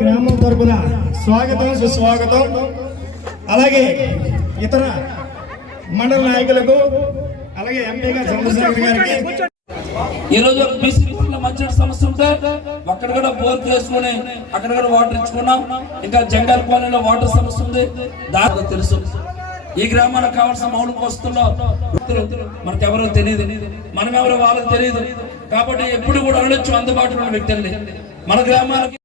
గ్రామం తరపున స్వాగతం సుస్వాగతం. అలాగే ఇతర మండల నాయకులకు అలాగే ఎంపీ గారు చంద్రశేఖర్ గారికి ఈరోజు బీసీ మంచి సమస్య ఉంటే అక్కడ కూడా బోర్ చేసుకుని అక్కడ కూడా వాటర్ ఇచ్చుకున్నాం. ఇంకా జంగల్ కాలనీలో వాటర్ సమస్య ఉంది, దాదాపు తెలుసు. ఈ గ్రామానికి కావాల్సిన మౌలిక వస్తువుల్లో మనకెవరో తెలియదు, మనం ఎవరో వాళ్ళకి తెలియదు. కాబట్టి ఎప్పుడు కూడా అనొచ్చు అందుబాటులో ఉన్న వ్యక్తుల్ని మన గ్రామాలకి.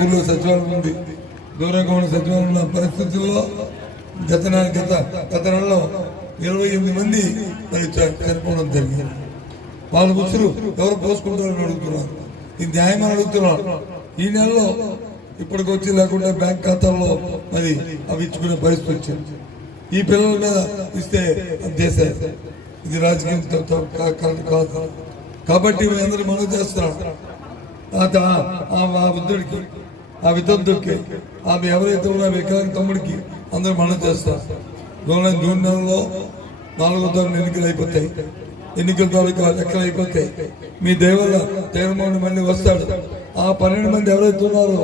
ఊళ్ళో సచివాలయం ఉంది, దూరంగా ఉన్న సచివాలయం ఉన్న పరిస్థితుల్లో గత నెలలో 28 మంది మరి చనిపోవడం జరిగింది. వాళ్ళ ముసురు ఎవరు పోసుకుంటారని అడుగుతున్నారు. ఇది న్యాయం అని అడుగుతున్నారు. ఈ నెలలో ఇప్పటికి వచ్చి లేకుండా బ్యాంక్ ఖాతాల్లో మరి అవి ఇచ్చుకునే పరిస్థితి వచ్చింది. ఈ పిల్లల మీద ఇస్తే దేశ ఇది రాజకీయంతో కాదు. కాబట్టి అందరూ మనం చేస్తున్నాం. ఆ వృద్ధుడికి, ఆ వితంతుడికి, ఆమె ఎవరైతే ఉన్న వికలాంగ తమ్ముడికి అందరూ మనం చేస్తారు. జూన్ నెలలో 4వ తారీఖు ఎన్నికలు అయిపోతాయి. ఎన్నికల తాలూకా లెక్కలు అయిపోతాయి. మీ దేవల్ల 13 మంది వస్తాడు. ఆ 12 మంది ఎవరైతే ఉన్నారో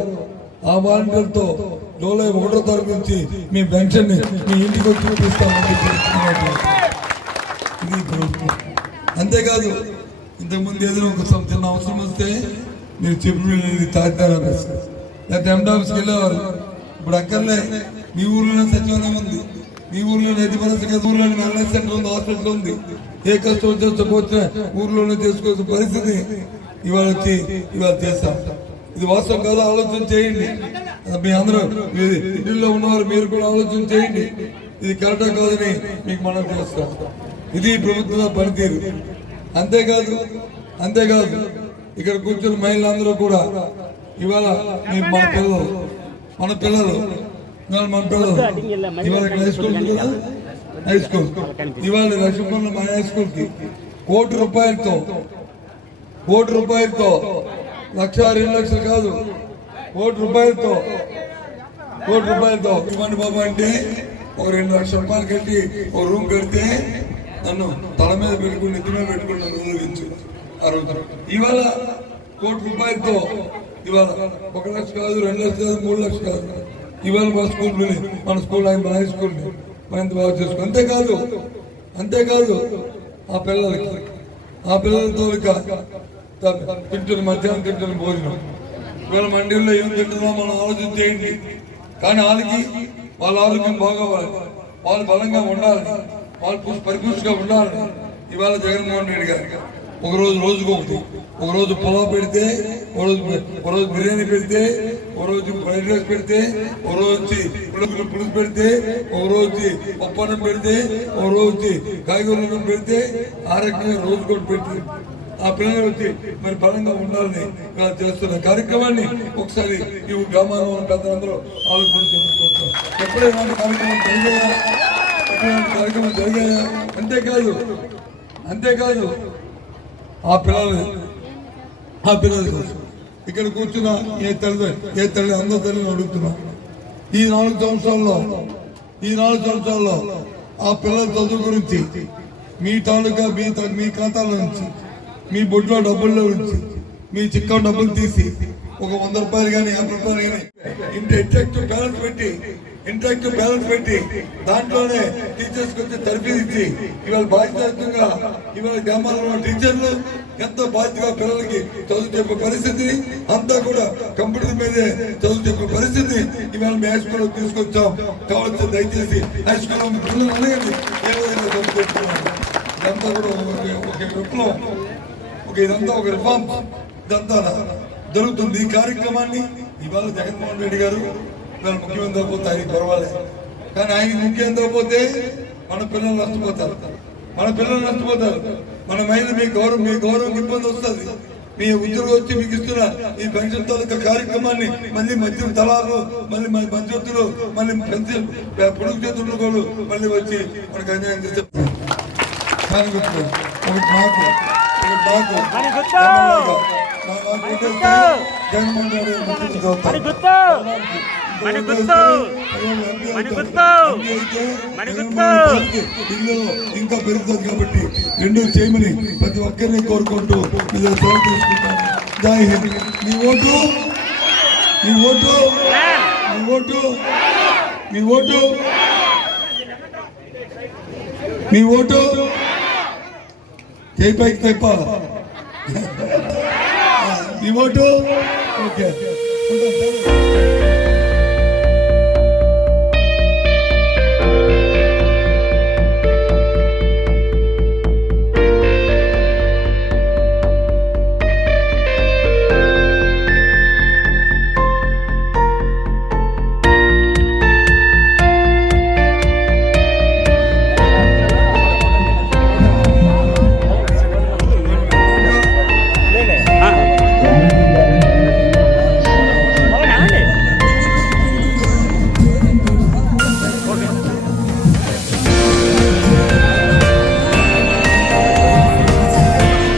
ఆ వాలంటీర్లతో జూలై 1వ తారీఖు నుంచి మీ పెన్షన్ ని మీ ఇంటికి వచ్చి చూపిస్తామని ఇది ప్రభుత్వం. అంతేకాదు ఇంతకుముందు ఏదైనా ఒక చిన్న అవసరం వస్తే మీరు చెప్పి తాగుతారా లేకపోతే ఎండాఫీస్కి వెళ్ళేవారు. ఇప్పుడు అక్కర్లే. మీ ఊర్లో సచివాలయం ఉంది, మీ ఊర్లో నది పరిస్థితి, ఊర్లో వెల్నెస్ సెంటర్ ఉంది, హాస్పిటల్ ఉంది. ఏ కష్టం వచ్చినా ఊర్లోనే చేసుకోవాల్సిన పరిస్థితి ఇవాళ చేస్తాం. ఇది వాస్తవం కాదు, ఆలోచన చేయండి. మీ అందరూ ఢిల్లీలో ఉన్నవారు మీరు కూడా ఆలోచన చేయండి. ఇది కరెక్టా కాదని మీకు మనం చేస్తాం. ఇది ప్రభుత్వ పనితీరు. అంతేకాదు ఇక్కడ కూర్చున్న మహిళలందరూ కూడా ఇవాళ మన పిల్లలు ఇవాళ హై స్కూల్ ఇవాళ లక్ష్మణ మన హై స్కూల్ కి ₹1 కోటితో 1,02,00,000 కాదు, ₹1 కోటితో ఇవ్వండి బాబు అంటే ఒక ₹2,00,000 కట్టి ఒక రూమ్ కడితే నన్ను తల మీద పెట్టుకుని నెత్తి మీద పెట్టుకుని నన్ను ఊహించు. ఆ రోజు ఇవాళ ₹1 కోటితో ఇవాళ 1 లక్ష కాదు, 2 లక్షలు కాదు, 3 లక్షలు కాదు. ఇవాళ మన స్కూల్ మన హై స్కూల్ మనం ఎంత బాగా చేసుకో. అంతేకాదు ఆ పిల్లలతో తింటున్న మధ్యాహ్నం తింటున్న భోజనం ఇవాళ మండీల్లో ఏం తింటున్నామో మనం ఆలోచన చేయండి. కానీ వాళ్ళ ఆరోగ్యం బాగోవాలి, వాళ్ళు బలంగా ఉండాలి, వాళ్ళు పరిపుష్టిగా ఉండాలని ఇవాళ జగన్మోహన్ రెడ్డి గారు ఒక రోజు పులావ్ పెడితే, ఒక రోజు బిర్యానీ పెడితే, ఒక రోజు ఫ్రైడ్ రైస్ పెడితే, ఒక రోజు పులుసు పెడితే, ఒక రోజు పప్పన్నం పెడితే, ఒక రోజు కాయగూరలు పెడితే, ఆ రకంగా రోజు కూడా పెట్టి ఆ పిల్లలు వచ్చి మరి బలంగా ఉండాలని చేస్తున్న కార్యక్రమాన్ని ఒకసారి ఈ గ్రామాల్లో ఉన్న పెద్దలందరూ ఆలోచించుకుంటాం. ఎప్పుడైనా కార్యక్రమం జరిగాయా? అంతేకాదు ఆ పిల్లలు ఇక్కడ కూర్చున్న ఏ తల్లి అందరి తల్లిని అడుగుతున్నా. ఈ 4 సంవత్సరాల్లో ఆ పిల్లల చదువు గురించి మీ తాలూకా మీ ఖాతాల నుంచి, మీ బొడ్లో డబ్బుల్లో నుంచి, మీ చిక్క డబ్బులు తీసి ఒక 100 రూపాయలు కానీ 50 రూపాయలు కానీ ఇంటరాక్టివ్ బ్యాలెన్స్ పెట్టి దాంట్లోనే టీచర్స్ కి వచ్చి తరఫీదు ఇచ్చి ఇవాళ బాధ్యతంగా ఇవాళ గ్రామాల్లో ఉన్న టీచర్లు ఎంతో బాధ్యతగా పిల్లలకి చదువు చెప్పే పరిస్థితి అంతా కూడా కంప్యూటర్ మీదే చదువు చెప్పే పరిస్థితి ఇవాళ మీ హై స్కూల్లో తీసుకొచ్చాం. కావాల్సి దయచేసి హై స్కూల్లో పిల్లలు అడగండి ఏ విధంగా చదువు చెప్తున్నారు. ఇదంతా కూడా ఒక విప్లవం, ఇదంతా ఒక రిఫార్మ్ ఇదంతా జరుగుతుంది. ఈ కార్యక్రమాన్ని ఇవాళ జగన్మోహన్ రెడ్డి గారు ఇవాళ ముఖ్యమంత్రి అయిపోతే ఆయనకి పర్వాలేదు, కానీ ఆయన ముఖ్యమంత్రి అయిపోతే మన పిల్లలు నష్టపోతారు. మన మహిళ మీ గౌరవం ఇబ్బంది వస్తుంది. మీ ఉద్యోగం వచ్చి మీకు ఇస్తున్న ఈ పెన్షన్ తాలూకా కార్యక్రమాన్ని మళ్ళీ మధ్య తలాలు మళ్ళీ మధ్యవర్తులు మళ్ళీ పొడుగు చేతులు కూడా మళ్ళీ వచ్చి మనకు అన్యాయం చేస్తే ఇంకా పెరుగుతుంది కాబట్టి రెండు చేయమని ప్రతి ఒక్కరిని కోరుకుంటూ సెలవు తీసుకుంటాను. జై హింద్. మీ ఓటు చేయి పైకి తెప్పాలి. మీ ఓటు ఓకే.